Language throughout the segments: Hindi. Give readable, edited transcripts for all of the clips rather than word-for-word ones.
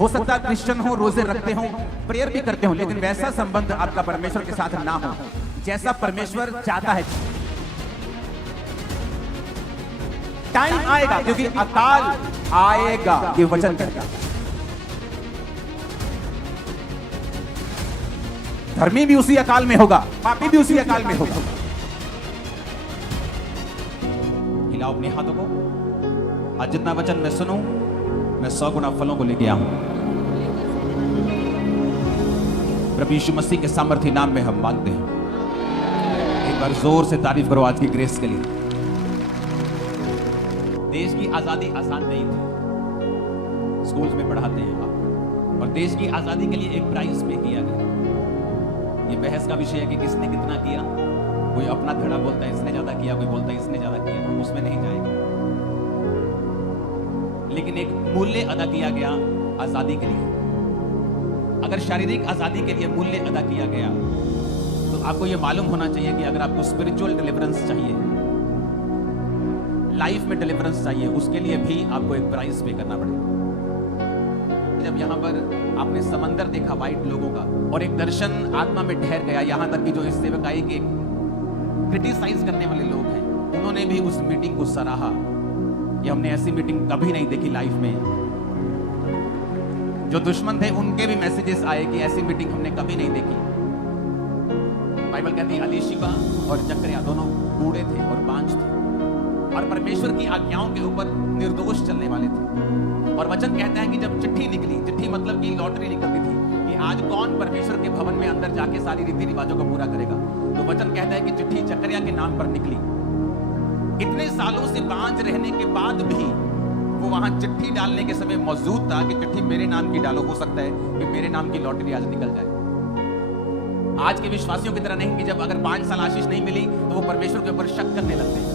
हो सकता है क्रिश्चियन हो, रोजे रखते हो, प्रेयर भी करते हो, लेकिन वैसा संबंध आपका परमेश्वर के साथ ना हो जैसा परमेश्वर चाहता है। टाइम आएगा, क्योंकि अकाल आएगा, ये वचन कहता है। धर्मी भी उसी अकाल में होगा, पापी भी उसी अकाल में होगा। हिलाओ अपने हाथों को। आज जितना वचन मैं सुनूं, मैं 100 गुना फलों को लेके आऊं। प्रभु यीशु मसीह के सामर्थ्य नाम में हम मांगते हैं। एक बार जोर से तारीफ करो आज की ग्रेस के लिए। देश की आजादी आसान नहीं थी, स्कूल्स में पढ़ाते हैं आप, और देश की आजादी के लिए एक प्राइस पे किया गया। ये बहस का विषय है कि किसने कितना किया। कोई अपना धड़ा बोलता है इसने ज्यादा किया, कोई बोलता है इसने ज्यादा किया, हम उसमें नहीं जाएंगे। लेकिन एक मूल्य अदा किया गया आजादी के लिए। अगर शारीरिक आजादी के लिए मूल्य अदा किया गया, तो आपको यह मालूम होना चाहिए कि अगर आपको स्पिरिचुअल डिलीवरेंस चाहिए, लाइफ में डिलीवरेंस चाहिए, उसके लिए भी आपको एक प्राइस पे करना पड़ेगा। जब यहां पर आपने समंदर देखा वाइट लोगों का, और एक दर्शन आत्मा में ठहर गया, यहां तक कि जो इस सेवकाई के क्रिटिसाइज करने वाले लोग हैं, उन्होंने भी उस मीटिंग को सराहा कि हमने ऐसी मीटिंग कभी नहीं देखी लाइफ में। जो दुश्मन थे उनके भी मैसेजेस आए कि ऐसी मीटिंग हमने कभी नहीं देखी। बाइबल कहती है अलीशिबा और जकरिया दोनों बूढ़े थे और बांझ थे, और परमेश्वर की आज्ञाओं के ऊपर निर्दोष चलने वाले थे। और वचन कहता है कि जब चिट्ठी निकली, चिट्ठी मतलब कि लॉटरी निकलती थी कि आज कौन परमेश्वर के भवन में अंदर जाके सारी रीति रिवाजों को पूरा करेगा, तो वचन कहता है कि चिट्ठी जकरिया के नाम पर निकली। इतने सालों से बांझ रहने के बाद भी वो वहां चिट्ठी डालने के समय मौजूद था कि चिट्ठी मेरे नाम की डालो, हो सकता है कि मेरे नाम की लॉटरी आज निकल जाए। आज के विश्वासियों की तरह नहीं कि जब अगर 5 साल आशीष नहीं मिली तो वो परमेश्वर के ऊपर शक करने लगते हैं।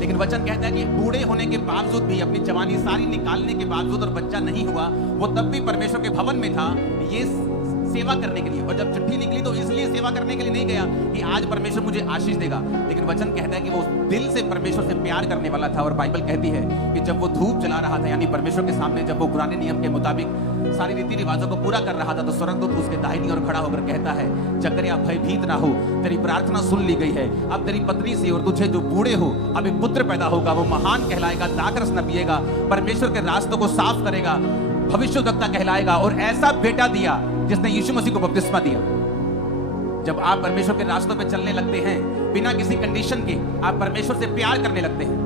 लेकिन वचन कहता है कि बूढ़े होने के बावजूद भी, अपनी जवानी सारी निकालने के बावजूद, और बच्चा नहीं हुआ, वो तब भी परमेश्वर के भवन में था ये सेवा करने के लिए। और जब चिट्ठी निकली तो इसलिए सेवा करने के लिए नहीं गया कि आज परमेश्वर मुझे आशीष देगा, लेकिन वचन कहता है कि वो दिल से परमेश्वर से प्यार करने वाला था। और बाइबल कहती है कि जब वो धूप जला रहा था, यानी परमेश्वर के सामने जब वो पुराने नियम के मुताबिक सारी रीति रिवाजों को पूरा कर रहा था, तो स्वर्गदूत उसके दाहिनी ओर खड़ा होकर कहता है, जकरिया भयभीत ना हो, तेरी प्रार्थना सुन ली गई है। अब तेरी पत्नी से और तुझे जो बूढ़े हो, अब एक पुत्र पैदा होगा, वो महान कहलाएगा, दाखरस न पिएगा, परमेश्वर के रास्तों को साफ करेगा, भविष्यवक्ता कहलाएगा, और ऐसा बेटा दिया जिसने यीशु मसीह को बपतिस्मा दिया। जब आप परमेश्वर के रास्तों पे चलने लगते हैं बिना किसी कंडीशन के, आप परमेश्वर से प्यार करने लगते हैं,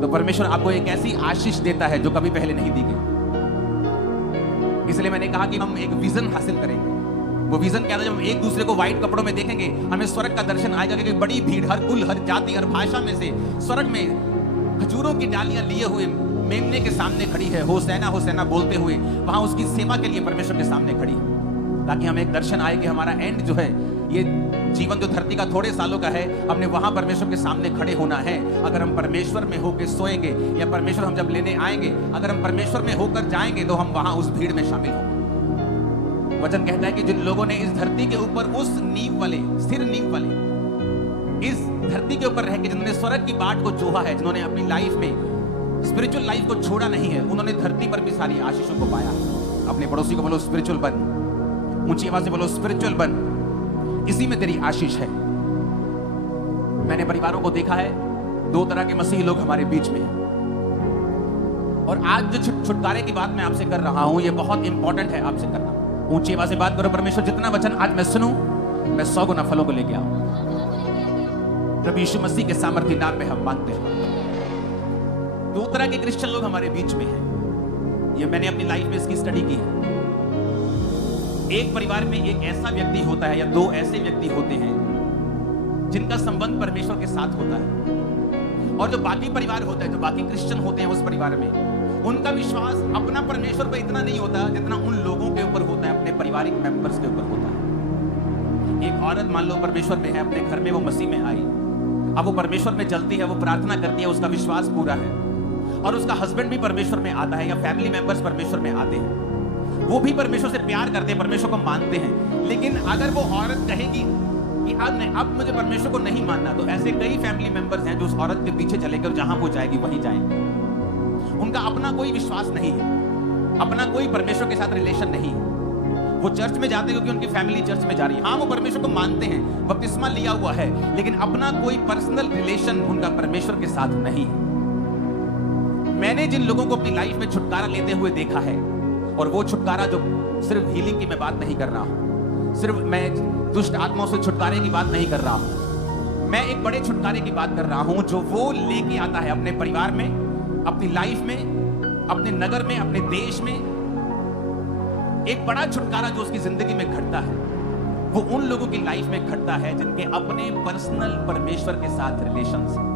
तो परमेश्वर आपको एक ऐसी आशीष देता है जो कभी पहले नहीं दी गई। इसलिए मैंने कहा कि हम एक विजन हासिल करेंगे। वो विजन क्या था? जब हम एक दूसरे को व्हाइट कपड़ों में देखेंगे, हमें स्वर्ग का दर्शन आएगा, क्योंकि बड़ी भीड़, हर कुल, हर जाति, हर भाषा में से स्वर्ग में खजूरों की डालियां लिए हुए मेमने के सामने खड़ी है, होसैना होसैना बोलते हुए वहां उसकी सेवा के लिए परमेश्वर के सामने खड़ी है, ताकि हमें एक दर्शन आए कि हमारा एंड जो है, ये जीवन जो धरती का थोड़े सालों का है, हमने वहां परमेश्वर के सामने खड़े होना है। अगर हम परमेश्वर में होकर सोएंगे, या परमेश्वर हम जब लेने आएंगे, अगर हम परमेश्वर में होकर जाएंगे, तो हम वहां उस भीड़ में शामिल होंगे। वचन कहता है कि जिन लोगों ने इस धरती के ऊपर उस नींव वाले, स्थिर नींव वाले, इस धरती के ऊपर रह के जिन्होंने स्वर्ग की बाट को जोहा है, जिन्होंने अपनी लाइफ में स्पिरिचुअल लाइफ को छोड़ा नहीं है, उन्होंने धरती पर भी सारी आशीषों को पाया। अपने पड़ोसी को बोलो स्पिरिचुअल बन, ऊंची आवाज से बोलो स्पिरिचुअल बन, इसी में तेरी आशीष है। मैंने परिवारों को देखा है, 2 तरह के मसीही लोग हमारे बीच में हैं। और आज जो छुटकारे की बात मैं आपसे कर रहा हूं, ये बहुत इंपॉर्टेंट है आपसे करना। ऊंची आवाज से बात करो, परमेश्वर जितना वचन आज मैं सुनूं, मैं 100 गुना फलों को लेके आऊं। प्रभु यीशु मसीह के सामर्थ्य नाम में हम मांगते हैं। 2 तरह के क्रिश्चियन लोग हमारे बीच में हैं। ये मैंने अपनी लाइफ में इसकी स्टडी की है। एक परिवार में एक ऐसा व्यक्ति होता है, या 2 ऐसे व्यक्ति होते हैं जिनका संबंध परमेश्वर के साथ होता है, और जो बाकी परिवार होता है, जो बाकी क्रिश्चियन होते हैं उस परिवार में, उनका विश्वास अपना परमेश्वर पर इतना नहीं होता जितना उन लोगों के ऊपर होता है, अपने पारिवारिक मेंबर्स के ऊपर होता है। एक औरत मान लो परमेश्वर में है, अपने घर में वो मसीह में आई, अब वो परमेश्वर में जलती है, वो प्रार्थना करती है, उसका विश्वास पूरा है, और उसका हस्बैंड भी परमेश्वर में आता है, या फैमिली मेंबर्स परमेश्वर में आते हैं, वो भी परमेश्वर से प्यार करते हैं, परमेश्वर को मानते हैं। लेकिन अगर वो औरत कहेगी कि अब मुझे परमेश्वर को नहीं मानना, तो ऐसे कई फैमिली मेंबर्स हैं जो उस औरत के पीछे चलेंगे, और जहां वो जाएगी वहीं जाएंगे। उनका अपना कोई विश्वास नहीं है। अपना कोई परमेश्वर के साथ रिलेशन नहीं है। वो चर्च में जाते हैं क्योंकि उनकी फैमिली चर्च में जा रही है। हाँ, वो परमेश्वर को मानते हैं, बपतिस्मा लिया हुआ है, लेकिन अपना कोई पर्सनल रिलेशन उनका परमेश्वर के साथ नहीं है। मैंने जिन लोगों को अपनी लाइफ में छुटकारा लेते हुए देखा है, और वो छुटकारा जो सिर्फ हीलिंग की मैं बात नहीं कर रहा हूं, सिर्फ मैं दुष्ट आत्माओं से छुटकारे की बात नहीं कर रहा हूं, मैं एक बड़े छुटकारे की बात कर रहा हूं जो वो लेके आता है अपने परिवार में, अपनी लाइफ में, अपने नगर में, अपने देश में। एक बड़ा छुटकारा जो उसकी जिंदगी में घटता है, वो उन लोगों की लाइफ में घटता है जिनके अपने पर्सनल परमेश्वर के साथ रिलेशन है।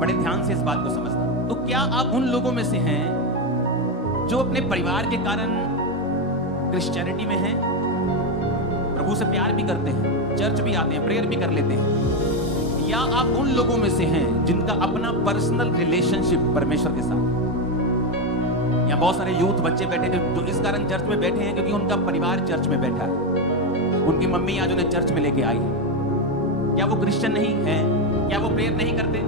बड़े ध्यान से इस बात को समझना। तो क्या आप उन लोगों में से हैं जो अपने परिवार के कारण क्रिश्चियनिटी में हैं, प्रभु से प्यार भी करते हैं, चर्च भी आते हैं, प्रेयर भी कर लेते हैं, या आप उन लोगों में से हैं जिनका अपना पर्सनल रिलेशनशिप परमेश्वर के साथ? या बहुत सारे यूथ बच्चे बैठे जो इस कारण चर्च में बैठे हैं क्योंकि उनका परिवार चर्च में बैठा है, उनकी मम्मी आज उन्हें चर्च में लेके आई है। क्या वो क्रिश्चियन नहीं है? क्या वो प्रेयर नहीं करते?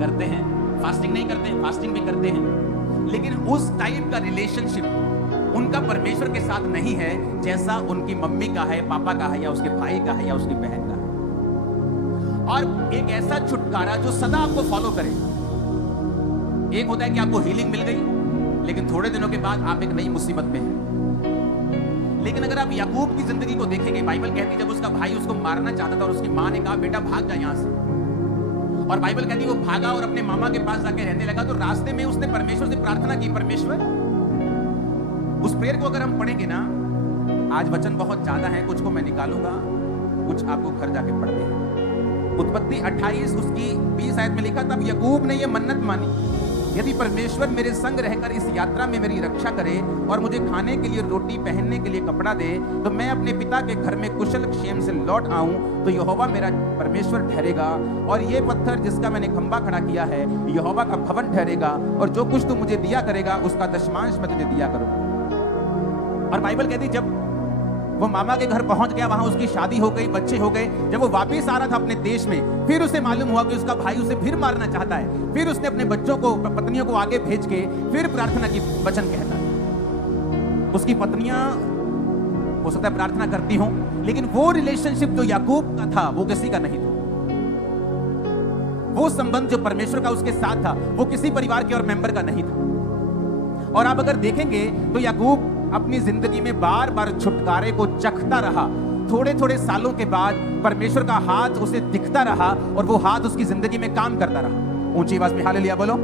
करते हैं। फास्टिंग नहीं करते हैं? फास्टिंग भी करते हैं। लेकिन उस टाइप का रिलेशनशिप उनका परमेश्वर के साथ नहीं है जैसा उनकी मम्मी का है, पापा का है, या उसके भाई का है, या उसकी बहन का है। और एक ऐसा छुटकारा जो सदा आपको फॉलो करे। एक होता है कि आपको हीलिंग मिल गई, लेकिन थोड़े दिनों के बाद आप एक नई मुसीबत में हैं। लेकिन अगर आप याकूब की जिंदगी को देखेंगे, बाइबल कहती है जब उसका भाई उसको मारना चाहता था और उसकी मां ने कहा बेटा भाग जा यहां से, और बाइबल कहती है वो भागा और अपने मामा के पास जाके रहने लगा। तो रास्ते में उसने परमेश्वर से प्रार्थना की, परमेश्वर, उस प्रेयर को अगर हम पढ़ेंगे ना, आज वचन बहुत ज्यादा है, कुछ को मैं निकालूंगा, कुछ आपको घर जाके पढ़ते हैं। उत्पत्ति 28 उसकी 20 आयत में लिखा, तब याकूब ने यह मन्नत मानी, यदि परमेश्वर मेरे संग रहकर इस यात्रा में मेरी रक्षा करे और मुझे खाने के लिए रोटी, पहनने के लिए कपड़ा दे, तो मैं अपने पिता के घर में कुशल क्षेम से लौट आऊं, तो यहोवा मेरा परमेश्वर ठहरेगा, और ये पत्थर जिसका मैंने खंभा खड़ा किया है यहोवा का भवन ठहरेगा, और जो कुछ तू मुझे दिया करेगा उसका दशमांश मैं तुझे दिया करूंगा। और बाइबल कहती जब वो मामा के घर पहुंच गया, वहां उसकी शादी हो गई, बच्चे हो गए, जब वो वापस आ रहा था अपने देश में, फिर उसे मालूम हुआ कि उसका भाई उसे फिर मारना चाहता है। फिर उसने अपने बच्चों को, पत्नियों को आगे भेज के फिर प्रार्थना की वचन कहता है। उसकी पत्नियां हो सकता है प्रार्थना करती हों, लेकिन वो रिलेशनशिप जो याकूब का था वो किसी का नहीं था। वो संबंध जो परमेश्वर का उसके साथ था वो किसी परिवार के और मेंबर का नहीं था। और आप अगर देखेंगे तो याकूब अपनी जिंदगी में बार बार छुटकारे को चखता रहा। थोड़े थोड़े सालों के बाद परमेश्वर का हाथ उसे दिखता रहा और वो हाथ उसकी जिंदगी में काम करता रहा। ऊंची आवाज में हालेलुया बोलो।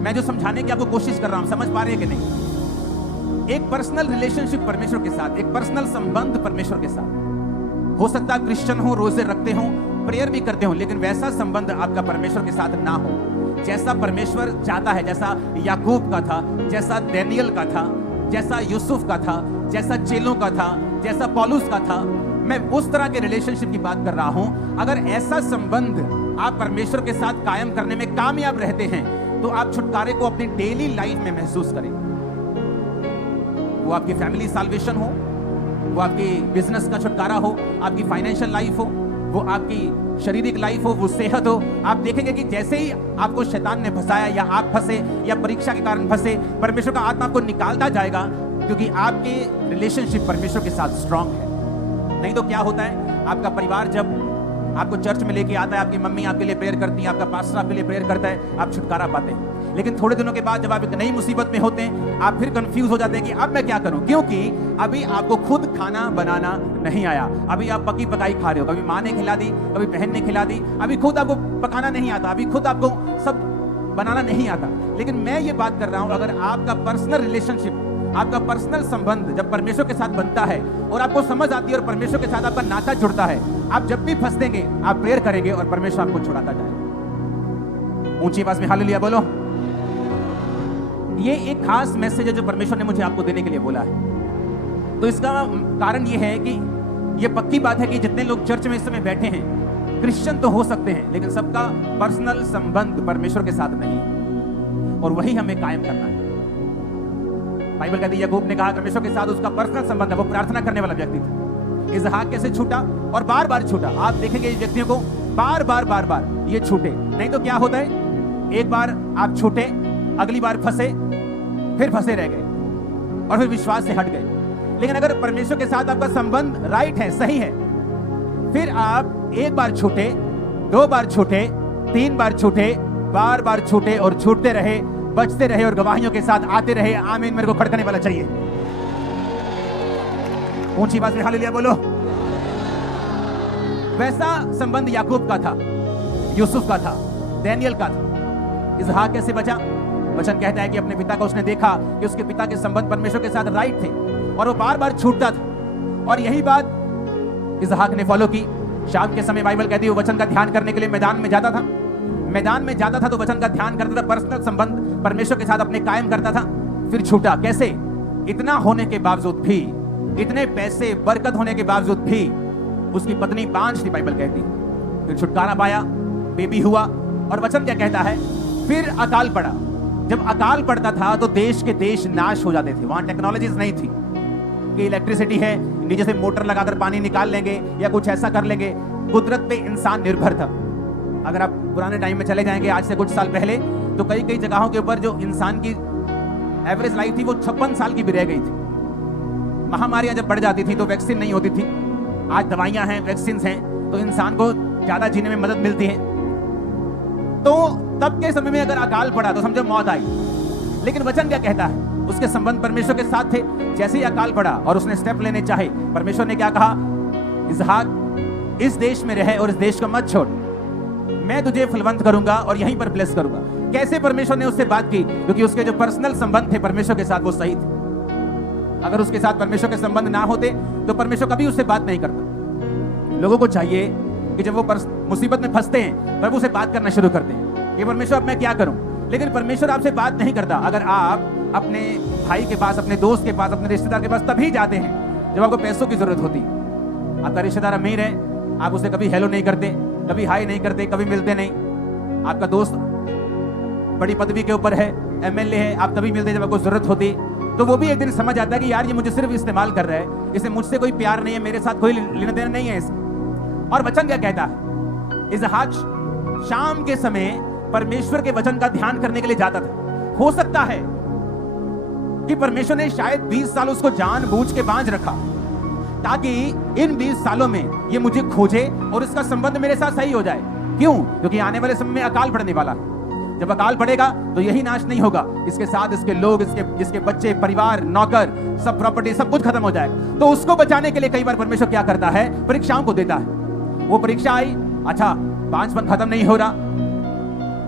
मैं जो समझाने की आपको कोशिश कर रहा हूं, समझ पा रहे हैं कि नहीं? एक पर्सनल रिलेशनशिप परमेश्वर के साथ, एक पर्सनल संबंध परमेश्वर के साथ। हो सकता है क्रिश्चियन हो, रोजे रखते हो, प्रेयर भी करते हो, लेकिन वैसा संबंध आपका परमेश्वर के साथ ना हो जैसा परमेश्वर चाहता है, जैसा याकूब का था, जैसा डैनियल का था, जैसा यूसुफ का था, जैसा चेलों का था, जैसा पौलुस का था। मैं उस तरह के रिलेशनशिप की बात कर रहा हूं। अगर ऐसा संबंध आप परमेश्वर के साथ कायम करने में कामयाब रहते हैं तो आप छुटकारे को अपनी डेली लाइफ में महसूस करें। वो आपकी फैमिली साल्वेशन हो, वो आपकी बिजनेस का छुटकारा हो, आपकी फाइनेंशियल लाइफ हो, वो आपकी शारीरिक लाइफ हो, वो सेहत हो। आप देखेंगे कि जैसे ही आपको शैतान ने फंसाया या आप फंसे या परीक्षा के कारण फंसे, परमेश्वर का आत्मा आपको निकालता जाएगा, क्योंकि आपके रिलेशनशिप परमेश्वर के साथ स्ट्रांग है। नहीं तो क्या होता है, आपका परिवार जब आपको चर्च में लेके आता है, आपकी मम्मी आपके लिए प्रेयर करती है, आपका पास्टर आपके लिए प्रेयर करता है, आप छुटकारा पाते हैं। लेकिन थोड़े दिनों के बाद जब आप एक नई मुसीबत में होते हैं, आप फिर कंफ्यूज हो जाते हैं कि अब मैं क्या करूं, क्योंकि अभी आपको खुद खाना बनाना नहीं आया। अभी आप पकी पकाई खा रहे हो, कभी माँ ने खिला दी, कभी बहन ने खिला दी, अभी खुद आपको पकाना नहीं आता, अभी खुद आपको सब बनाना नहीं आता। लेकिन मैं ये बात कर रहा हूं, अगर आपका पर्सनल रिलेशनशिप, आपका पर्सनल संबंध जब परमेश्वर के साथ बनता है और आपको समझ आती है और परमेश्वर के साथ आपका नाता जुड़ता है, आप जब भी फंस देंगे आप प्रेयर करेंगे और परमेश्वर आपको छुड़ाता जाएगा। ऊंची आवाज में हालेलुया बोलो। ये एक खास मैसेज है जो परमेश्वर ने मुझे आपको देने के लिए बोला है। तो इसका कारण ये है कि ये पक्की बात है कि जितने लोग चर्च में इस समय बैठे हैं, क्रिश्चियन तो हो सकते हैं, लेकिन सबका पर्सनल संबंध परमेश्वर के साथ नहीं, और वही हमें कायम करना है। बाइबल कहती है याकूब ने कहा परमेश्वर के साथ उसका पर्सनल संबंध है, वो प्रार्थना करने वाला व्यक्ति था। इसहाक कैसे छूटा और बार बार छूटा। आप देखेंगे इस व्यक्तियों को बार बार ये छूटे। नहीं तो क्या होता है, एक बार आप छूटे, अगली बार फंसे, फिर फंसे रह गए और फिर विश्वास से हट गए। लेकिन अगर परमेश्वर के साथ आपका संबंध राइट है, सही है, फिर आप एक बार छूटे, 2 बार छूटे, 3 बार छूटे, बार बार छूटे और छूटते रहे, बचते रहे और गवाहियों के साथ आते रहे। आमीन मेरे को खड़कने वाला चाहिए। ऊंची आवाज में हालेलुया बोलो। वैसा संबंध याकूब का था, यूसुफ का था, दानियल का था। इसहाक कैसे बचा? वचन कहता है कि अपने पिता को उसने देखा कि उसके पिता के संबंध परमेश्वर के साथ राइट थे और वो बार बार छूटता था। और यही बात इसहाक ने फॉलो की। शाम के समय बाइबल कहती है वो वचन का ध्यान करने के लिए मैदान में जाता था। मैदान में जाता था तो वचन का ध्यान करता था, पर्सनल संबंध परमेश्वर के साथ अपने कायम करता था। फिर छूटा। कैसे? इतना होने के बावजूद भी, इतने पैसे, बरकत होने के बावजूद भी उसकी पत्नी बांझ थी, बाइबल कहती। फिर छुटकारा पाया, बेबी हुआ। और वचन क्या कहता है? फिर अकाल पड़ा। जब अकाल पड़ता था तो देश के देश नाश हो जाते थे। वहां टेक्नोलॉजीज नहीं थी कि इलेक्ट्रिसिटी है, नीचे से मोटर लगाकर पानी निकाल लेंगे या कुछ ऐसा कर लेंगे। कुदरत पे इंसान निर्भर था। अगर आप पुराने टाइम में चले जाएंगे, आज से कुछ साल पहले, तो कई कई जगहों के ऊपर जो इंसान की एवरेज लाइफ थी वो 56 साल की भी रह गई थी। महामारियां जब बढ़ जाती थी तो वैक्सीन नहीं होती थी। आज दवाइयां हैं, वैक्सीन हैं, तो इंसान को ज्यादा जीने में मदद मिलती है। तो तब के समय में अगर अकाल पड़ा तो समझो मौत आई। लेकिन वचन क्या कहता है? उसके संबंध परमेश्वर के साथ थे। जैसे ही अकाल पड़ा और उसने स्टेप लेने चाहे, परमेश्वर ने क्या कहा? इसहाक इस देश में रहे और इस देश को मत छोड़, मैं तुझे फलवंत करूंगा और यहीं पर ब्लेस करूंगा। कैसे परमेश्वर ने उससे बात की? क्योंकि उसके जो पर्सनल संबंध थे परमेश्वर के साथ वो सही थे। अगर उसके साथ परमेश्वर के संबंध ना होते तो परमेश्वर कभी उससे बात नहीं करता। लोगों को चाहिए कि जब वो मुसीबत में फंसते हैं प्रभु से बात करना शुरू करते हैं कि परमेश्वर अब मैं क्या करूं। लेकिन परमेश्वर आपसे बात नहीं करता अगर आप अपने भाई के पास, अपने दोस्त के पास, अपने रिश्तेदार के पास तभी जाते हैं जब आपको पैसों की जरूरत होती। आपका रिश्तेदार अमीर है, आप उससे कभी हेलो नहीं करते, कभी हाई नहीं करते, कभी मिलते नहीं। आपका दोस्त बड़ी पदवी के ऊपर है, एमएलए है, आप तभी मिलते जब आपको जरूरत होती। तो वो भी एक दिन समझ आता है कि यार ये मुझे सिर्फ इस्तेमाल कर रहा है, इसे मुझसे कोई प्यार नहीं है, मेरे साथ कोई लेना देना नहीं है इसे। और वचन क्या कहता है? इसहाक शाम के समय परमेश्वर के वचन का ध्यान करने के लिए जाता था। हो सकता है कि परमेश्वर ने शायद 20 साल उसको जानबूझ के बांझ रखा ताकि इन 20 सालों में ये मुझे खोजे और इसका संबंध मेरे साथ सही हो जाए। क्यों? क्योंकि आने वाले समय में अकाल पड़ने वाला है। जब अकाल पड़ेगा तो यही नाश नहीं होगा, इसके साथ इसके लोग, इसके बच्चे, परिवार, नौकर, सब प्रॉपर्टी, सब कुछ खत्म हो जाएगा। तो उसको बचाने के लिए कई बार परमेश्वर क्या करता है? परीक्षाओं को देता है। वो परीक्षा आई, अच्छा बांझपन खत्म नहीं हो रहा,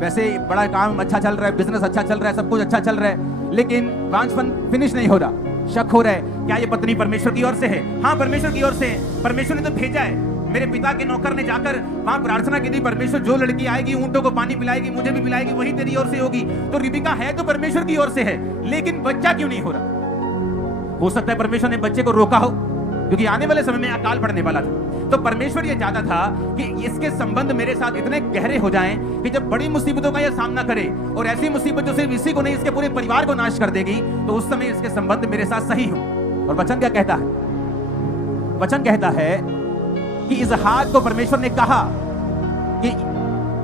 वैसे बड़ा काम अच्छा चल रहा है, बिजनेस अच्छा चल रहा है, सब कुछ अच्छा चल रहा है, लेकिन बांझपन फिनिश नहीं हो रहा। शक हो रहा है, क्या ये पत्नी परमेश्वर की ओर से है? हाँ, परमेश्वर की ओर से है। परमेश्वर ने तो भेजा है। मेरे पिता के नौकर ने जाकर वहां प्रार्थना की थी, परमेश्वर जो लड़की आएगी ऊंटों को पानी पिलाएगी, मुझे भी पिलाएगी, वही तेरी ओर से होगी। तो रिबिका है तो परमेश्वर की ओर से है, लेकिन बच्चा क्यों नहीं हो रहा? हो सकता है परमेश्वर ने बच्चे को रोका हो क्योंकि आने वाले समय में अकाल पड़ने वाला था। तो परमेश्वर ये चाहता था कि इसके संबंध मेरे साथ इतने गहरे हो जाएं कि जब बड़ी मुसीबतों का यह सामना करे और ऐसी मुसीबत जो सिर्फ इसी को नहीं, इसके पूरे परिवार को नाश कर देगी, तो उस समय इसके संबंध मेरे साथ सही हो। और वचन क्या कहता है? वचन कहता है कि इसहाक को परमेश्वर ने कहा कि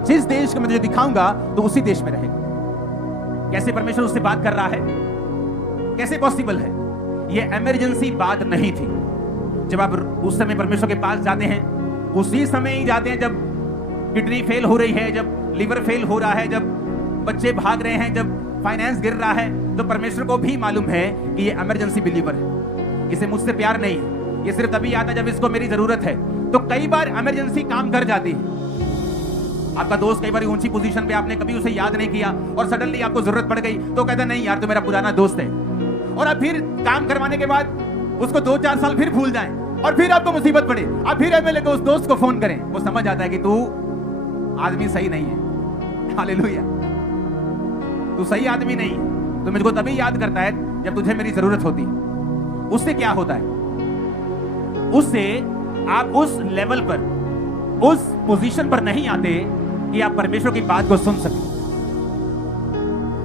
जिस देश को मैं तुझे दिखाऊंगा तो उसी देश में रहेगा। कैसे परमेश्वर उससे बात कर रहा है? कैसे पॉसिबल है? यह इमरजेंसी बात नहीं थी। जब आप उस समय परमेश्वर के पास जाते हैं, उसी समय ही जाते हैं जब किडनी फेल हो रही है, जब लिवर फेल हो रहा है, जब बच्चे भाग रहे हैं, जब फाइनेंस गिर रहा है, तो परमेश्वर को भी मालूम है कि ये इमरजेंसी बिलीवर है, इसे मुझसे प्यार नहीं है, ये सिर्फ तभी आता है जब इसको मेरी जरूरत है। तो कई बार इमरजेंसी काम कर जाती है। आपका दोस्त कई बार ऊंची पोजीशन पे, आपने कभी उसे याद नहीं किया और सडनली आपको जरूरत पड़ गई तो कहता नहीं यार तो मेरा पुराना दोस्त है, और आप फिर काम करवाने के बाद उसको 2-4 साल फिर भूल जाएं और फिर आपको मुसीबत पड़े, आप फिर एमएलए को, उस दोस्त को फोन करें। वो समझ आता है कि तू आदमी सही नहीं है। हालेलुया, तू सही आदमी नहीं है। तो मुझको तभी याद करता है जब तुझे मेरी जरूरत होती है। उससे क्या होता है? उससे आप उस लेवल पर, उस पोजीशन पर नहीं आते कि आप परमेश्वर की बात को सुन सकें।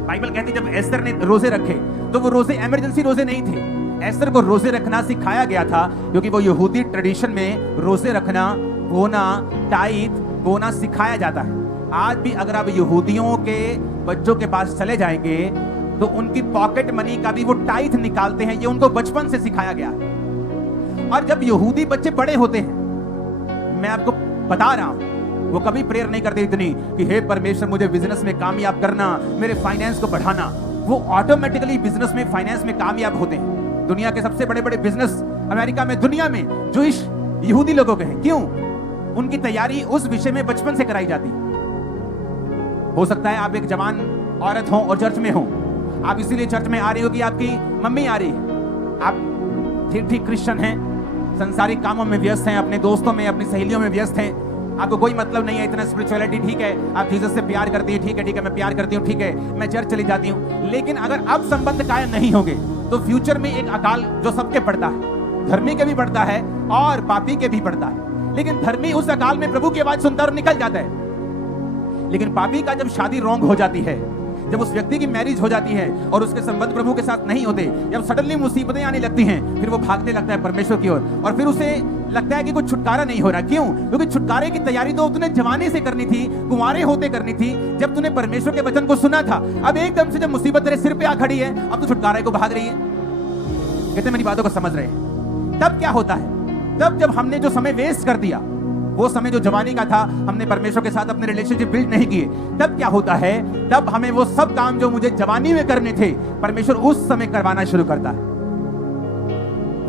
बाइबल कहती है जब एस्तर ने रोजे रखे तो वो रोजे इमरजेंसी रोजे नहीं थे। एस्तर को रोजे रखना सिखाया गया था क्योंकि वो यहूदी ट्रेडिशन में रोजे रखना, गोना, टाइट गोना सिखाया जाता है। आज भी अगर आप यहूदियों के बच्चों के पास चले जाएंगे तो उनकी पॉकेट मनी का भी वो टाइथ निकालते हैं। ये उनको बचपन से सिखाया गया है। और जब यहूदी बच्चे बड़े होते हैं, मैं आपको बता रहा हूं, वो कभी प्रेयर नहीं करते इतनी कि हे परमेश्वर मुझे बिजनेस में कामयाब करना, मेरे फाइनेंस को बढ़ाना। वो ऑटोमेटिकली बिजनेस में, फाइनेंस में कामयाब होते हैं। दुनिया के सबसे बड़े बड़े बिजनेस अमेरिका में, दुनिया में जूइश यहूदी लोगों के हैं। क्यों? उनकी तैयारी उस विषय में बचपन से कराई जाती। हो सकता है आप एक जवान औरत हो और चर्च में हो, आप इसीलिए चर्च में आ रही हो कि आपकी मम्मी आ रही है। आप ठीक ठीक क्रिश्चियन हैं, संसारिक कामों में व्यस्त हैं, अपने दोस्तों में, अपनी सहेलियों में व्यस्त हैं, आपको कोई मतलब नहीं है इतना स्पिरिचुअलिटी। ठीक है, आप जीसस से प्यार करती है, ठीक है मैं प्यार करती हूँ, ठीक है मैं चर्च चली जाती हूँ। लेकिन अगर अब संबंध कायम नहीं होंगे तो फ्यूचर में एक अकाल जो सबके पड़ता है, धर्मी के भी पड़ता है और पापी के भी पड़ता है। लेकिन धर्मी उस अकाल में प्रभु की आवाज सुनता और निकल जाता है। लेकिन पापी का जब शादी रॉन्ग हो जाती है, जब उस व्यक्ति की मैरिज हो जाती है और उसके संबंध प्रभु के साथ नहीं होते, जब सडनली मुसीबतें आने लगती हैं, फिर वो भागने लगता है परमेश्वर की ओर और फिर उसे लगता है कि कुछ छुटकारा नहीं हो रहा। क्यों? क्योंकि छुटकारे की तैयारी तो तूने जवानी से करनी थी, कुंवारे होते करनी थी, जब तूने परमेश्वर के वचन को सुना था। अब एकदम से जब मुसीबत तेरे सिर पे आ खड़ी है, अब तो छुटकारे को भाग रही है। कितने मेरी बातों को समझ रहे हैं? तब क्या होता है? तब जब हमने जो समय वेस्ट कर दिया, वो समय जो जवानी का था, हमने परमेश्वर के साथ अपने रिलेशनशिप बिल्ड नहीं किए, तब क्या होता है? तब हमें वो सब काम जो मुझे जवानी में करने थे, परमेश्वर उस समय करवाना शुरू करता है।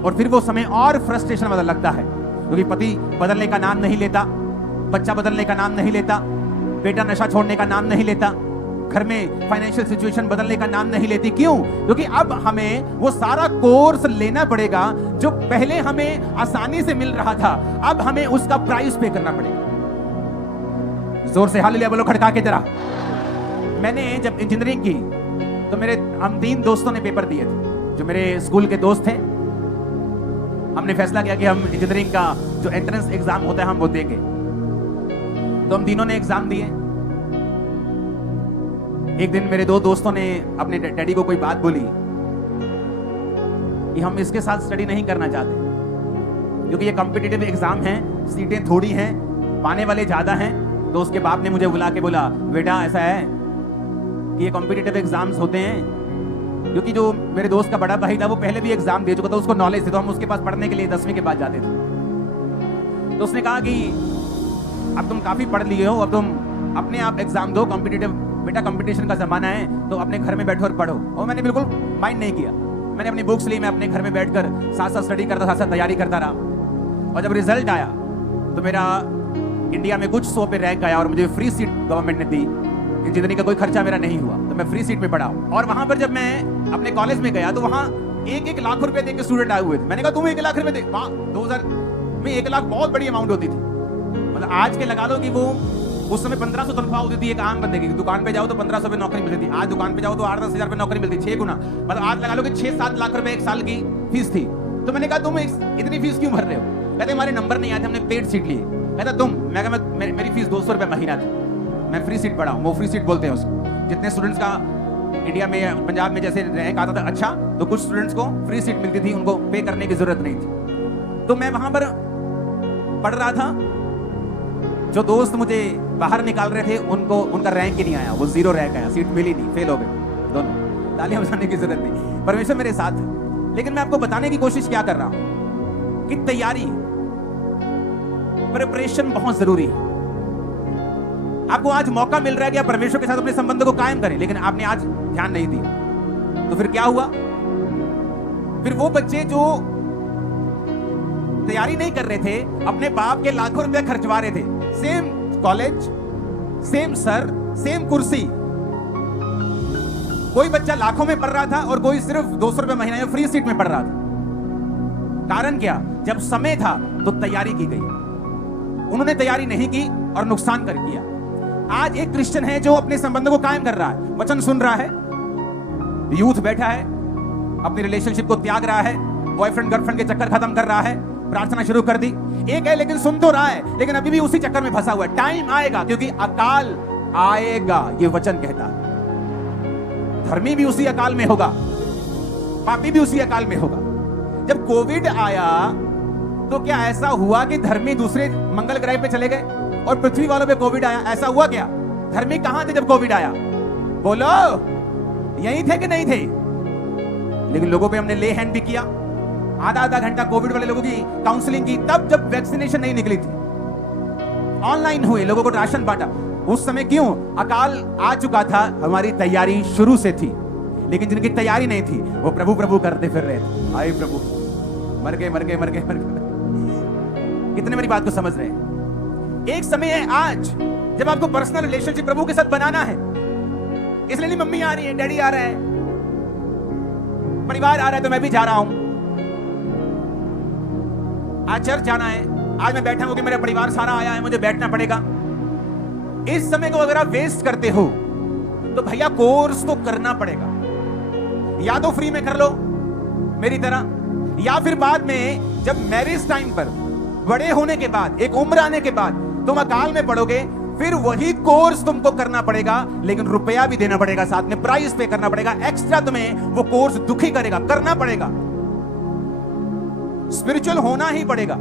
और फिर वो समय और फ्रस्ट्रेशन वाला लगता है, क्योंकि पति बदलने का नाम नहीं लेता, बच्चा बदलने का नाम नहीं लेता, बेटा नशा छोड़ने का नाम नहीं लेता, घर में फाइनेंशियल सिचुएशन बदलने का नाम नहीं लेती। क्यों? क्योंकि अब हमें वो सारा कोर्स लेना पड़ेगा जो पहले हमें आसानी से मिल रहा था, अब हमें उसका प्राइस पे करना पड़ेगा। जोर से हालेलुया बोलो खड़का के जरा। मैंने जब इंजीनियरिंग की तो हम 3 दोस्तों ने पेपर दिए थे, जो मेरे स्कूल के दोस्त थे। हमने फैसला किया कि हम इंजीनियरिंग का जो एंट्रेंस एग्जाम होता है हम वो देंगे। तो हम तीनों ने एग्जाम दिए। एक दिन मेरे 2 दोस्तों ने अपने डैडी को कोई बात बोली कि हम इसके साथ स्टडी नहीं करना चाहते, क्योंकि ये कॉम्पिटिटिव एग्जाम है, सीटें थोड़ी हैं, पाने वाले ज्यादा हैं। तो उसके बाप ने मुझे बुला के बोला, बेटा ऐसा है कि ये कॉम्पिटिटिव एग्जाम्स होते हैं, क्योंकि जो मेरे दोस्त का बड़ा भाई था वो पहले भी एग्जाम दे चुका था, उसको नॉलेज थी, तो हम उसके पास पढ़ने के लिए 10वीं के बाद जाते थे। तो उसने कहा कि अब तुम काफी पढ़ लिए हो, अब तुम अपने आप एग्जाम दो, कॉम्पिटिटिव बेटा कंपटीशन का जमाना है, तो अपने घर में बैठो और पढ़ो। और मैंने बिल्कुल माइंड नहीं किया, मैंने अपनी बुक्स ली, मैं अपने घर में बैठकर साथ साथ स्टडी करता, साथ साथ तैयारी करता रहा। और जब रिजल्ट आया तो मेरा इंडिया में कुछ 100 पे रैंक आया और मुझे फ्री सीट गवर्नमेंट ने दी। इंजीनियरिंग का कोई खर्चा मेरा नहीं हुआ, तो मैं फ्री सीट में पढ़ा। और वहां पर जब मैं अपने कॉलेज में गया तो वहां 1-1 लाख रुपए दे के स्टूडेंट आए हुए थे। मैंने कहा तुम 1 लाख रुपए दे? 2000 में 1 लाख बहुत बड़ी अमाउंट होती थी। मतलब आज के लगा लो कि वो उस समय 1500 तनख्वाह होती थी एक आम बंदे की। दुकान पे जाओ तो 1500 पे नौकरी मिलती थी, आज दुकान पे जाओ तो 8-10 हजार पे नौकरी मिलती, 6 गुना। मतलब आज लगा लो कि 6-7 लाख रुपए एक साल की फीस थी। तो मैंने कहा तुम इतनी फीस क्यों भर रहे हो? कहते हमारे नंबर नहीं आए थे, हमने पेड सीट ली। कहता तुम? मैं कहा मेरी फीस 200 रुपए महीना थी, मैं फ्री सीट पढ़ा हूँ। वो फ्री सीट बोलते हैं उसको। जितने स्टूडेंट्स का इंडिया में, पंजाब में जैसे रैंक आता था अच्छा, तो कुछ स्टूडेंट्स को फ्री सीट मिलती थी, उनको पे करने की जरूरत नहीं थी। तो मैं वहां पर पढ़ रहा था। जो दोस्त मुझे बाहर निकाल रहे थे उनका रैंक ही नहीं आया, वो 0 रैंक आया, सीट मिली नहीं, फेल हो गए दोनों। तालियां बजाने की जरूरत नहीं, परमेश्वर मेरे साथ है। लेकिन मैं आपको बताने की कोशिश क्या कर रहा हूं कि तैयारी, प्रिपरेशन बहुत जरूरी है। आपको आज मौका मिल रहा है कि आप परमेश्वर के साथ अपने संबंध को कायम करें, लेकिन आपने आज ध्यान नहीं दिया। तो फिर क्या हुआ? फिर वो बच्चे जो तैयारी नहीं कर रहे थे, अपने बाप के लाखों रुपए खर्चवा रहे थे, same college, same sir, same कुर्सी, कोई बच्चा लाखों में पढ़ रहा था और कोई सिर्फ 200 रुपए महीने में फ्री सीट में पढ़ रहा था। कारण क्या? जब समय था तो तैयारी की गई, उन्होंने तैयारी नहीं की और नुकसान कर किया। आज एक क्रिश्चियन है जो अपने संबंधों को कायम कर रहा है, वचन सुन रहा है, यूथ बैठा है, अपनी रिलेशनशिप को त्याग रहा है, बॉयफ्रेंड गर्लफ्रेंड के चक्कर खत्म कर रहा है, प्रार्थना शुरू कर दी, एक है लेकिन सुन तो रहा है, लेकिन अभी भी उसी चक्कर में फंसा हुआ है। टाइम आएगा, क्योंकि अकाल आएगा, ये वचन कहता है। धर्मी भी उसी अकाल में होगा, पापी भी उसी अकाल में होगा। जब कोविड आया तो क्या ऐसा हुआ कि धर्मी दूसरे मंगल ग्रह पे चले गए और पृथ्वी वालों पे कोविड आया? ऐसा हुआ क्या? धर्मी कहां थे जब कोविड आया? बोलो, यही थे कि नहीं थे? लेकिन लोगों पे हमने ले हैंड भी किया, आधा घंटा कोविड वाले लोगों की काउंसलिंग की, तब जब वैक्सीनेशन नहीं निकली थी। ऑनलाइन हुए, लोगों को राशन बांटा। उस समय क्यों? अकाल आ चुका था, हमारी तैयारी शुरू से थी। लेकिन जिनकी तैयारी नहीं थी वो प्रभु प्रभु करते फिर रहे थे। आए प्रभु, मर गए। कितने मेरी बात को समझ रहे हैं? एक समय है आज जब आपको पर्सनल रिलेशनशिप प्रभु के साथ बनाना है। इसलिए नहीं मम्मी आ रही है, डैडी आ रहा है, परिवार आ रहा है तो मैं भी जा रहा हूं। आज चर्च जाना है, आज मैं बैठा हूं कि मेरा परिवार सारा आया है, मुझे बैठना पड़ेगा। इस समय को अगर आप वेस्ट करते हो तो भैया कोर्स तो करना पड़ेगा। या तो फ्री में कर लो मेरी तरह, या फिर बाद में जब मैरिज टाइम पर, बड़े होने के बाद, एक उम्र आने के बाद तुम अकाल में पड़ोगे, फिर वही कोर्स तुमको करना पड़ेगा, लेकिन रुपया भी देना पड़ेगा, साथ में प्राइस पे करना पड़ेगा। एक्स्ट्रा तुम्हें वो कोर्स दुखी करेगा, करना पड़ेगा, स्पिरिचुअल होना ही पड़ेगा।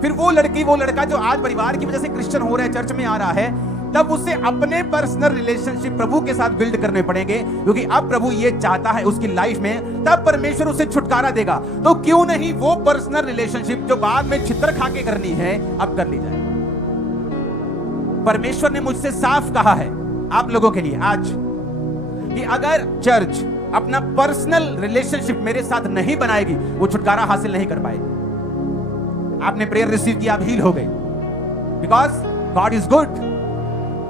फिर वो लड़की, वो लड़का जो आज परिवार की वजह से क्रिश्चियन हो रहा है, चर्च में आ रहा है, तब उसे अपने पर्सनल रिलेशनशिप प्रभु के साथ बिल्ड करने पड़ेंगे, क्योंकि अब प्रभु ये चाहता है उसकी लाइफ में, तब परमेश्वर उसे छुटकारा देगा। तो क्यों नहीं वो पर्सनल रिलेशनशिप जो बाद में छितर खा के करनी है, अब कर ली जाए। परमेश्वर ने मुझसे साफ कहा है आप लोगों के लिए आज कि अगर चर्च अपना पर्सनल रिलेशनशिप मेरे साथ नहीं बनाएगी, वो छुटकारा हासिल नहीं कर पाएगी। आपने प्रेयर रिसीव किया, आप हील हो गए, बिकॉज गॉड इज गुड।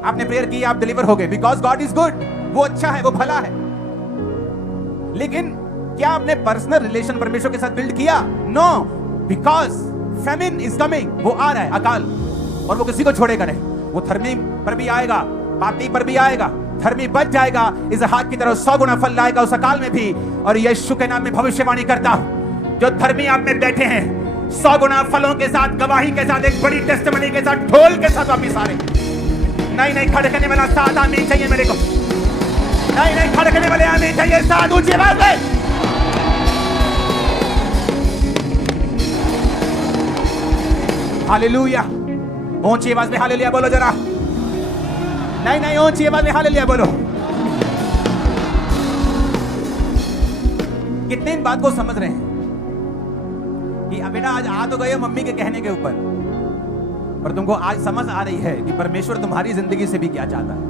आपने प्रेयर की, आप डिलीवर हो गए, बिकॉज गॉड इज गुड। वो अच्छा है, वो भला है। लेकिन क्या आपने पर्सनल रिलेशन परमेश्वर के साथ बिल्ड किया? No, because famine is coming. वो आ रहा है, अकाल, और वो किसी को छोड़ेगा नहीं। वो धर्मी पर भी आएगा, पापी पर भी आएगा। धर्मी बच जाएगा, इसहाक की तरह 100 गुना फल लाएगा उस अकाल में भी। और यीशु के नाम में भविष्यवाणी करता हूं, जो धर्मी आप में बैठे हैं, 100 गुना फलों के साथ, गवाही के साथ, एक बड़ी टेस्टिमनी के साथ, ढोल के साथ वापिस आ रहे। नहीं, खड़कने वाला 7 आमीन चाहिए मेरे को। नहीं, खड़कने वाले आमीन चाहिए 7 ऊंची आवाज में। हालेलुया, ऊंची आवाज में हालेलुया बोलो जरा। नहीं, ऊंची आवाज में हालेलुया बोलो। कितने इन बात को समझ रहे हैं कि बेटा आज आ तो गए हो मम्मी के कहने के ऊपर, पर तुमको आज समझ आ रही है कि परमेश्वर तुम्हारी जिंदगी से भी क्या चाहता है।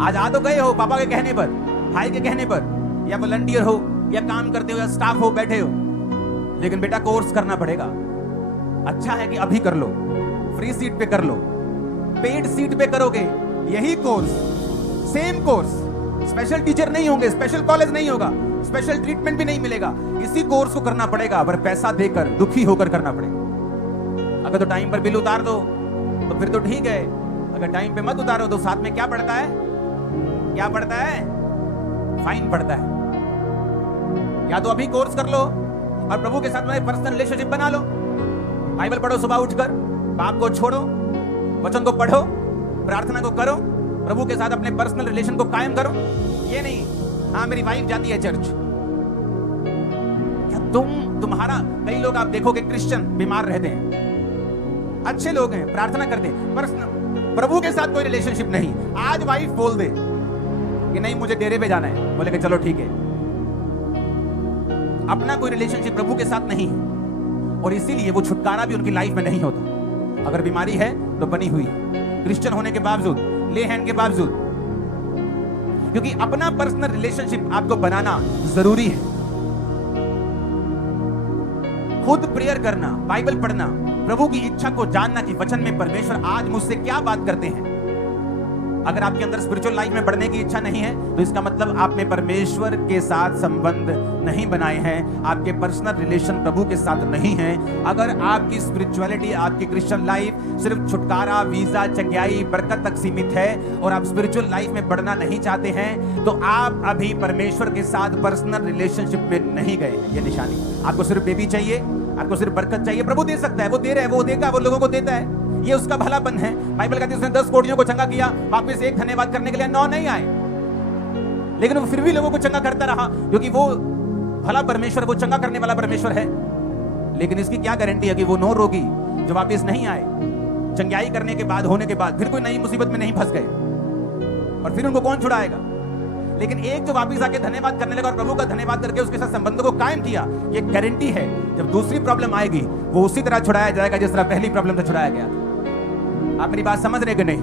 आज आ तो गए हो पापा के कहने पर, भाई के कहने पर, या वॉलंटियर हो, या काम करते हो, या स्टाफ हो, बैठे हो, लेकिन बेटा कोर्स करना पड़ेगा। अच्छा है कि अभी कर लो, फ्री सीट पे कर लो, पेड सीट पे करोगे यही course, same course, special teacher नहीं होंगे, स्पेशल कॉलेज नहीं होगा, स्पेशल ट्रीटमेंट भी नहीं मिलेगा। इसी कोर्स को करना पड़ेगा, पर पैसा देकर, दुखी होकर करना पड़ेगा। अगर तो टाइम पर बिल उतार दो तो फिर तो ठीक है, अगर टाइम पे मत उतारो तो साथ में क्या पड़ता है? क्या पड़ता है? फाइन पड़ता है। या तो अभी कोर्स कर लो और प्रभु के साथ में पर्सनल रिलेशनशिप बना लो। बाइबल पढ़ो सुबह उठकर, पाप को छोड़ो, वचन को पढ़ो, प्रार्थना को करो, प्रभु के साथ अपने पर्सनल रिलेशन को कायम करो। ये नहीं, हाँ मेरी वाइफ जाती है चर्च, क्या तुम्हारा, कई लोग आप देखोगे क्रिश्चियन बीमार रहते हैं, अच्छे लोग हैं, प्रार्थना करते हैं, पर प्रभु के साथ कोई रिलेशनशिप नहीं। आज वाइफ बोल दे कि नहीं मुझे डेरे पे जाना है, बोले कि चलो ठीक है, अपना कोई रिलेशनशिप प्रभु के साथ नहीं, और इसीलिए वो छुटकारा भी उनकी लाइफ में नहीं होता। अगर बीमारी है तो बनी हुई, क्रिश्चियन होने के बावजूद, ले हैंड के बावजूद, क्योंकि अपना पर्सनल रिलेशनशिप आपको बनाना जरूरी है। खुद प्रेयर करना, बाइबल पढ़ना, प्रभु की इच्छा को जानना कि वचन में परमेश्वर आज मुझसे क्या बात करते हैं। अगर आपके अंदर स्पिरिचुअल लाइफ में बढ़ने की इच्छा नहीं है तो इसका मतलब आपने परमेश्वर के साथ संबंध नहीं बनाए हैं, आपके पर्सनल रिलेशन प्रभु के साथ नहीं है। अगर आपकी स्पिरिचुअलिटी, आपकी क्रिश्चियन लाइफ सिर्फ छुटकारा, वीजा, चंगाई, बरकत तक सीमित है और आप स्पिरिचुअल लाइफ में बढ़ना नहीं चाहते हैं, तो आप अभी परमेश्वर के साथ पर्सनल रिलेशनशिप में नहीं गए। ये निशानी। आपको सिर्फ बेबी चाहिए, आपको सिर्फ बरकत चाहिए, प्रभु दे सकता है, वो दे रहा है, वो देगा, वो लोगों को देता है, ये उसका भलापन है। बाइबल कहती है उसने 10 कोढ़ियों को चंगा किया, वापस एक धन्यवाद करने के लिए 9 नहीं आए, लेकिन वो फिर भी लोगों को चंगा करता रहा, क्योंकि वो भला परमेश्वर, वो चंगा करने वाला परमेश्वर है। लेकिन इसकी क्या गारंटी है कि वो 9 रोगी जो वापस नहीं आए, चंगाई करने के बाद, होने के बाद फिर कोई नई मुसीबत में नहीं फंस गए, और फिर उनको कौन छुड़ाएगा? लेकिन एक जो वापिस आके धन्यवाद करने लगा और प्रभु का धन्यवाद करके उसके साथ संबंधों को कायम किया, ये गारंटी है जब दूसरी प्रॉब्लम आएगी वो उसी तरह छुड़ाया जाएगा जिस तरह पहली प्रॉब्लम से छुड़ाया गया था। आप मेरी बात समझ रहे कि नहीं?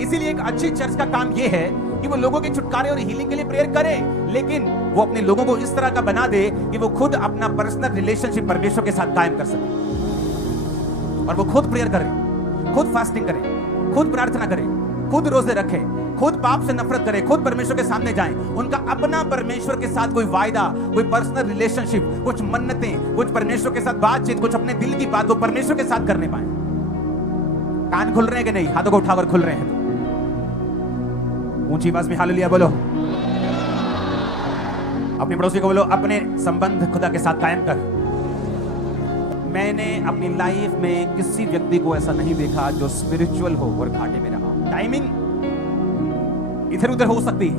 इसीलिए एक अच्छी चर्च का काम ये है कि वो लोगों के छुटकारे और हीलिंग के लिए प्रेयर करे, लेकिन वो अपने लोगों को इस तरह का बना दे कि वो खुद अपना पर्सनल रिलेशनशिप परमेश्वर के साथ कायम कर सके, और वो खुद प्रेयर करे, खुद फास्टिंग करे, खुद प्रार्थना करे, खुद रोजे रखे, खुद पाप से नफरत करे, खुद परमेश्वर के सामने जाएं। उनका अपना परमेश्वर के साथ कोई वायदा, कोई पर्सनल रिलेशनशिप, कुछ मन्नतें, कुछ परमेश्वर के साथ बातचीत, कुछ अपने दिल की बात वो परमेश्वर के साथ करने पाए। कान खुल रहे हैं कि नहीं? हाथों को उठाकर खुल रहे हैं तो ऊंची आवाज में हालेलुया बोलो। अपने पड़ोसी को बोलो, अपने संबंध खुदा के साथ कायम कर। मैंने अपनी लाइफ में किसी व्यक्ति को ऐसा नहीं देखा जो स्पिरिचुअल हो और घाटे में रहा। टाइमिंग इधर उधर हो सकती है,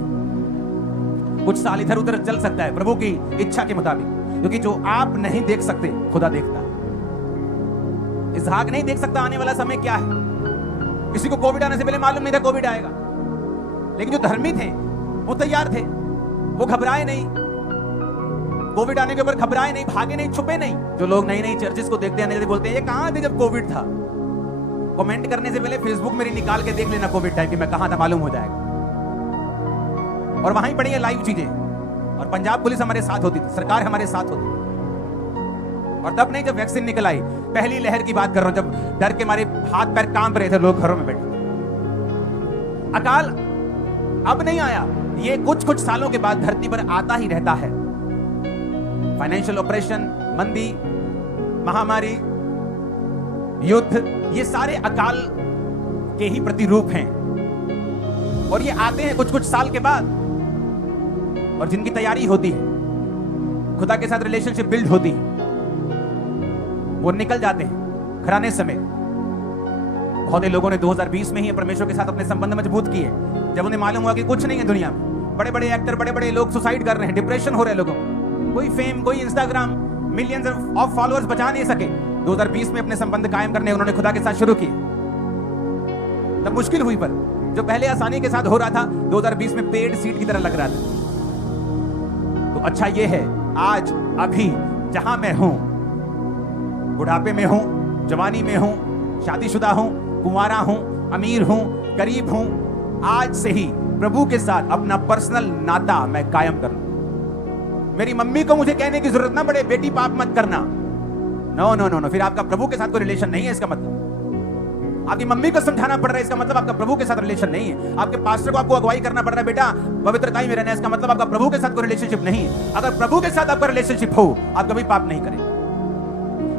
कुछ साल इधर उधर चल सकता है प्रभु की इच्छा के मुताबिक, क्योंकि जो आप नहीं देख सकते खुदा देखता है। इसहाक नहीं देख सकता आने वाला समय क्या है। किसी को कोविड आने से पहले मालूम नहीं था कोविड आएगा, लेकिन जो धर्मी थे वो तैयार थे, वो घबराए नहीं, कोविड आने के ऊपर घबराए नहीं, भागे नहीं, छुपे नहीं। जो लोग नई नई चर्चेस को देखते हैं बोलते हैं ये कहां थे जब कोविड था। कमेंट करने से पहले फेसबुक मेरी निकाल के देख लेना कोविड टाइम कि मैं कहां था, मालूम हो जाएगा। और वहां ही पड़ी है लाइव चीजें। और पंजाब पुलिस हमारे साथ होती थी, सरकार हमारे साथ होती थी। और तब नहीं जब वैक्सीन निकल आई, पहली लहर की बात कर रहा हूं, जब डर के मारे हाथ पैर कांप रहे थे, लोग घरों में बैठे। अकाल अब नहीं आया, ये कुछ कुछ सालों के बाद धरती पर आता ही रहता है। फाइनेंशियल ऑपरेशन, मंदी, महामारी, युद्ध, ये सारे अकाल के ही प्रतिरूप हैं, और ये आते हैं कुछ कुछ साल के बाद। और जिनकी तैयारी होती है, खुदा के साथ रिलेशनशिप बिल्ड होती है, वो निकल जाते हैं खराने समय। बहुत लोगों ने 2020 में ही परमेश्वर के साथ अपने संबंध मजबूत किए, जब उन्हें मालूम हुआ कि कुछ नहीं है दुनिया में। बड़े बड़े एक्टर, बड़े बड़े लोग सुसाइड कर रहे हैं, डिप्रेशन हो रहे हैं लोगों को, कोई फेम, कोई इंस्टाग्राम, मिलियंस ऑफ फॉलोअर्स बचा नहीं सके। 2020 में अपने संबंध कायम करने उन्होंने खुदा के साथ शुरू किए। तब मुश्किल हुई, पर जो पहले आसानी के साथ हो रहा था 2020 में पेड सीट की तरह लग रहा था। तो अच्छा ये है, आज अभी जहां मैं हूं, बुढ़ापे में हूं, जवानी में हूं, शादीशुदा हूं, कुंवारा हूं, अमीर हूं, गरीब हूं, आज से ही प्रभु के साथ अपना पर्सनल नाता मैं कायम कर लूं। मेरी मम्मी को मुझे कहने की जरूरत ना पड़े बेटी पाप मत करना। नो नो नो नो, फिर आपका प्रभु के साथ कोई रिलेशन नहीं है इसका मतलब। आपकी मम्मी को समझाना पड़ रहा है इसका मतलब आपका प्रभु के साथ रिलेशन नहीं है। आपके पास्टर को आपको अगुवाई करना पड़ रहा है बेटा पवित्रताई में रहना है, इसका मतलब आपका प्रभु के साथ कोई रिलेशनशिप नहीं है। अगर प्रभु के साथ आपका रिलेशनशिप हो, आप कभी पाप नहीं करेंगे।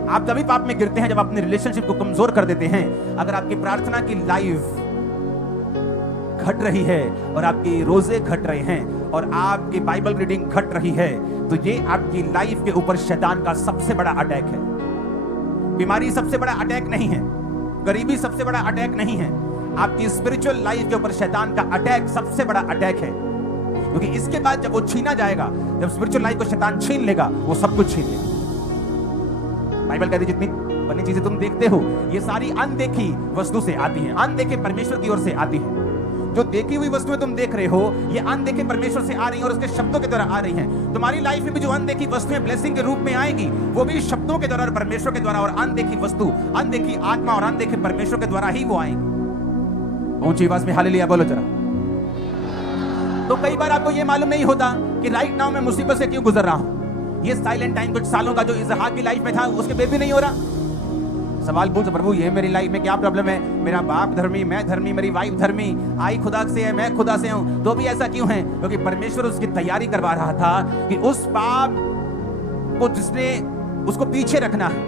आप तभी पाप में गिरते हैं जब अपने रिलेशनशिप को कमजोर कर देते हैं। अगर आपकी प्रार्थना की लाइफ घट रही है और आपकी रोजे घट रहे हैं और आपकी बाइबल रीडिंग घट रही है, तो ये आपकी लाइफ के ऊपर शैतान का सबसे बड़ा अटैक है। बीमारी सबसे बड़ा अटैक नहीं है, गरीबी सबसे बड़ा अटैक नहीं है, आपकी स्पिरिचुअल लाइफ के ऊपर शैतान का अटैक सबसे बड़ा अटैक है। क्योंकि इसके बाद जब वो छीना जाएगा, जब स्पिरिचुअल लाइफ को शैतान छीन लेगा, वो सब कुछ छीन लेगा। बाइबल कहती है जितनी बनी चीजें तुम देखते हो, ये सारी अनदेखी वस्तु से आती हैं, अनदेखे परमेश्वर की ओर से आती हैं। जो देखी हुई वस्तुएं तुम देख रहे हो, ये अनदेखे परमेश्वर से आ रही हैं और उसके शब्दों के द्वारा आ रही हैं। तुम्हारी लाइफ में भी जो अनदेखी वस्तुएं ब्लेसिंग के रूप में आएगी, वो भी शब्दों के द्वारा और परमेश्वर के द्वारा, और अनदेखी वस्तु, अनदेखी आत्मा और अनदेखे परमेश्वर के द्वारा ही वो आएंगी। ऊंची आवाज में हालेलुया बोलो जरा। तो कई बार आपको ये मालूम नहीं होता कि राइट नाउ मैं मुसीबत से क्यों गुजर रहा हूं। ये साइलेंट टाइम कुछ सालों का जो इसहाक की लाइफ में था, उसके बेबी नहीं हो रहा। सवाल पूछ, प्रभु ये मेरी लाइफ में क्या प्रॉब्लम है? मेरा बाप धर्मी, मैं धर्मी, मेरी वाइफ धर्मी, आई खुदा से है, मैं खुदा से हूं, तो भी ऐसा क्यों है? क्योंकि परमेश्वर उसकी तैयारी करवा रहा था कि उस पाप को जिसने उसको पीछे रखना है,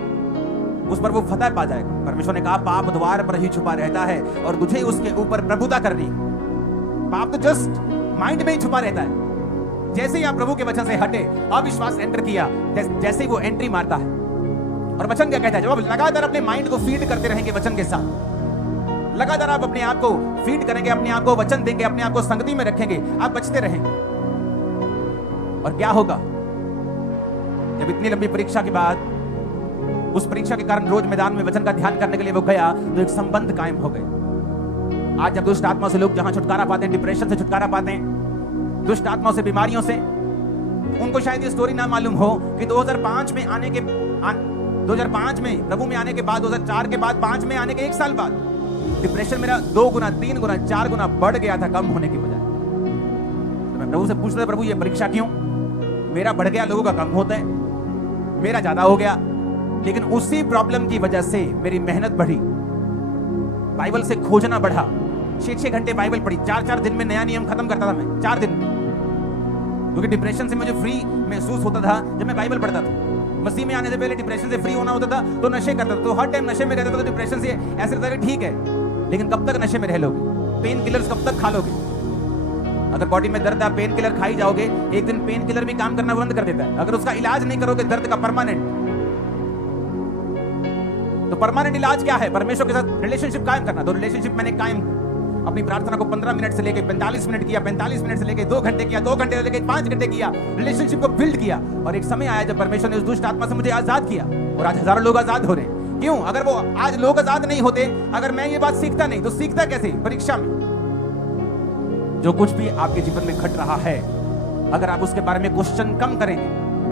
उस पर वो फतह पा जाएगा। परमेश्वर ने कहा पाप द्वार पर ही छुपा रहता है और तुझे उसके ऊपर प्रभुता करनी। पाप तो जस्ट माइंड में ही छुपा रहता है। जैसे ही आप प्रभु के वचन से हटे, अविश्वास एंटर किया, जैसे ही वो एंट्री मारता है। और वचन क्या कहता है? जब आप लगातार अपने माइंड को फीड करते रहेंगे वचन के साथ, लगातार आप अपने आप को फीड करेंगे, अपने आप को वचन देंगे, अपने आप को संगति में रखेंगे, आप बचते रहेंगे। और क्या होगा जब इतनी लंबी परीक्षा के बाद उस परीक्षा के कारण रोज मैदान में वचन का ध्यान करने के लिए वो गया, तो एक संबंध कायम हो गए। आज जब दुष्ट आत्मा से लोग जहां छुटकारा पाते हैं, डिप्रेशन से छुटकारा पाते हैं, दुष्ट आत्माओं से, बीमारियों से, उनको शायद ये स्टोरी ना मालूम हो कि 2005 में आने के 2005 में प्रभु में आने के बाद, 2004 के बाद, 5 में आने के 1 साल बाद डिप्रेशन मेरा 2 गुना, 3 गुना, 4 गुना बढ़ गया था, कम होने की बजाय। तो मैं प्रभु से पूछता था, प्रभु ये परीक्षा क्यों? मेरा बढ़ गया, लोगों का कम होता है, मेरा ज्यादा हो गया। लेकिन उसी प्रॉब्लम की वजह से मेरी मेहनत बढ़ी, बाइबल से खोजना बढ़ा, 6-6 घंटे बाइबल पढ़ी, 4-4 दिन में नया नियम खत्म करता था मैं, 4 दिन में। क्योंकि डिप्रेशन से मुझे फ्री महसूस होता था जब मैं बाइबल पढ़ता था। मसीह में आने से पहले डिप्रेशन से फ्री होना होता था तो नशे करता था, तो हर टाइम नशे में रहता था, तो डिप्रेशन से ऐसे लगता है ठीक है, लेकिन कब तक नशे में रह लोगे? पेन किलर्स कब तक खा लोगे? अगर बॉडी में दर्द है, पेन किलर खाई जाओगे, एक दिन पेन किलर भी काम करना बंद कर देता है। अगर उसका इलाज नहीं करोगे दर्द का परमानेंट, तो परमानेंट इलाज क्या है? परमेश्वर के साथ रिलेशनशिप कायम करना। तो रिलेशनशिप मैंने कायम अपनी प्रार्थना को 15 मिनट से लेके 45 मिनट किया, 45 मिनट से लेके 2 घंटे किया, 2 घंटे से लेके 5 घंटे किया, रिलेशनशिप को बिल्ड किया। और एक समय आया जब परमेश्वर ने उस दुष्ट आत्मा से मुझे आजाद किया, और आज हजारों लोग आजाद हो रहे हैं। क्यों? अगर वो आज लोग आजाद नहीं होते, अगर मैं ये बात सीखता नहीं, तो सीखता कैसे? परीक्षा में। जो कुछ भी आपके जीवन में घट रहा है, अगर आप उसके बारे में क्वेश्चन कम करेंगे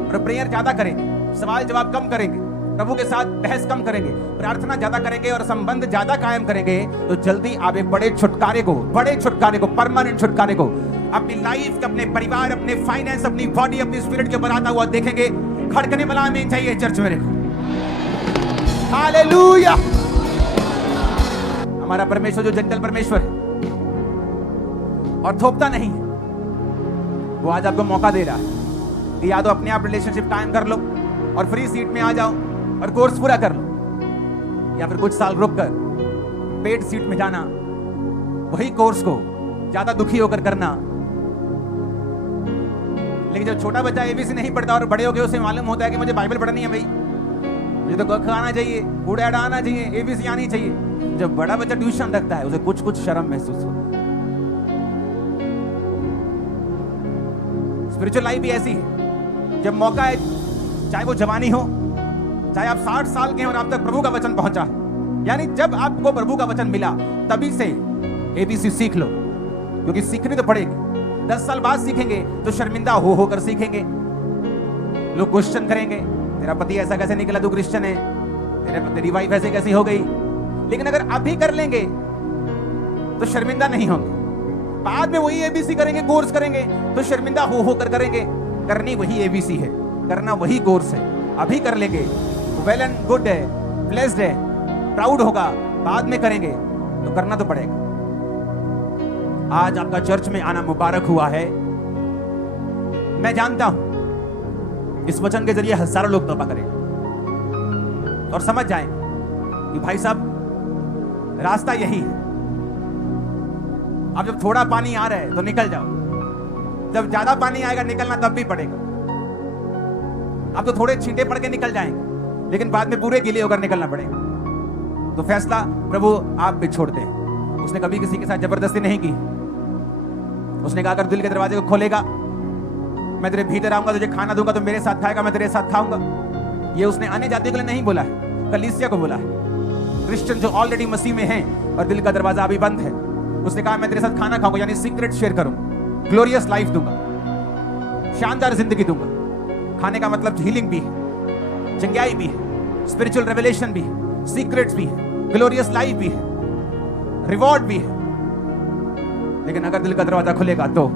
और प्रेयर ज्यादा करेंगे, सवाल जवाब कम करेंगे, प्रभु के साथ बहस कम करेंगे, प्रार्थना ज्यादा करेंगे और संबंध ज्यादा कायम करेंगे, तो जल्दी आप एक बड़े छुटकारे को, परमानेंट छुटकारे को अपनी लाइफ, अपने परिवार, अपने फाइनेंस, अपनी बॉडी, अपनी स्पिरिट के ऊपर आता हुआ देखेंगे। खड़कने वाला आमीन चाहिए चर्च मेरे को। हालेलुया। हमारा परमेश्वर जो जेंटल परमेश्वर है और थोपता नहीं, वो आज आपको मौका दे रहा है कि या तो अपने आप रिलेशनशिप कायम कर लो और फ्री सीट में आ जाओ और कोर्स पूरा कर लो, या फिर कुछ साल रुककर पेड सीट में जाना, वही कोर्स को ज्यादा दुखी होकर करना। लेकिन जब छोटा बच्चा एबीसी नहीं पढ़ता और बड़े हो गए उसे मालूम होता है कि मुझे बाइबल पढ़नी है, भाई मुझे तो क आना चाहिए, उड़ा आना चाहिए, एबीसी आनी चाहिए। जब बड़ा बच्चा ट्यूशन रखता है उसे कुछ कुछ शर्म महसूस होता है। स्पिरिचुअल लाइफ भी ऐसी है, जब मौका है, चाहे वो जवानी हो, चाहे आप 60 साल के हैं और आप तक प्रभु का वचन पहुंचा है, यानी जब आपको प्रभु का वचन मिला तभी से एबीसी सीख लो, क्योंकि सीखनी तो पड़ेगी। 10 साल बाद सीखेंगे तो शर्मिंदा हो होकर सीखेंगे। लोग क्वेश्चन करेंगे, तेरा पति ऐसा कैसे निकला, तू क्रिश्चियन है, तेरी वाइफ ऐसे कैसी हो गई। लेकिन अगर अभी कर लेंगे तो शर्मिंदा नहीं होंगे। बाद में वही एबीसी करेंगे, कोर्स करेंगे तो शर्मिंदा हो होकर करेंगे। करनी वही एबीसी है, करना वही कोर्स है। अभी कर लेंगे वेल एंड गुड है, ब्लेस्ड है, प्राउड होगा। बाद में करेंगे तो करना तो पड़ेगा। आज आपका चर्च में आना मुबारक हुआ है। मैं जानता हूं इस वचन के जरिए हजारों लोग तौबा करेंगे और समझ जाएंगे कि भाई साहब रास्ता यही है। अब जब थोड़ा पानी आ रहा है तो निकल जाओ, जब ज्यादा पानी आएगा निकलना तब भी पड़ेगा। अब तो थोड़े छींटे पड़ के निकल जाएंगे, लेकिन बाद में पूरे गीले होकर निकलना पड़ेगा। तो फैसला प्रभु आप पे छोड़ते हैं। उसने कभी किसी के साथ जबरदस्ती नहीं की। उसने कहा अगर दिल के दरवाजे को खोलेगा, मैं तेरे भीतर आऊंगा, तुझे खाना दूंगा, तो मेरे साथ खाएगा, मैं तेरे साथ खाऊंगा। ये उसने अन्य जातियों के लिए नहीं बोला है, कलीसिया को बोला है, क्रिश्चियन जो ऑलरेडी मसीह में हैं और दिल का दरवाजा अभी बंद है। उसने कहा मैं तेरे साथ खाना खाऊंगा, यानी सीक्रेट शेयर करूंगा, ग्लोरियस लाइफ दूंगा, शानदार जिंदगी दूंगा। खाने का मतलब हीलिंग भी है, चंगाई भी है, स्पिरिचुअल रेवलेशन भी है, सीक्रेट्स भी है, ग्लोरियस लाइफ भी है, रिवॉर्ड भी है। लेकिन अगर दिल का दरवाजा खुलेगा तो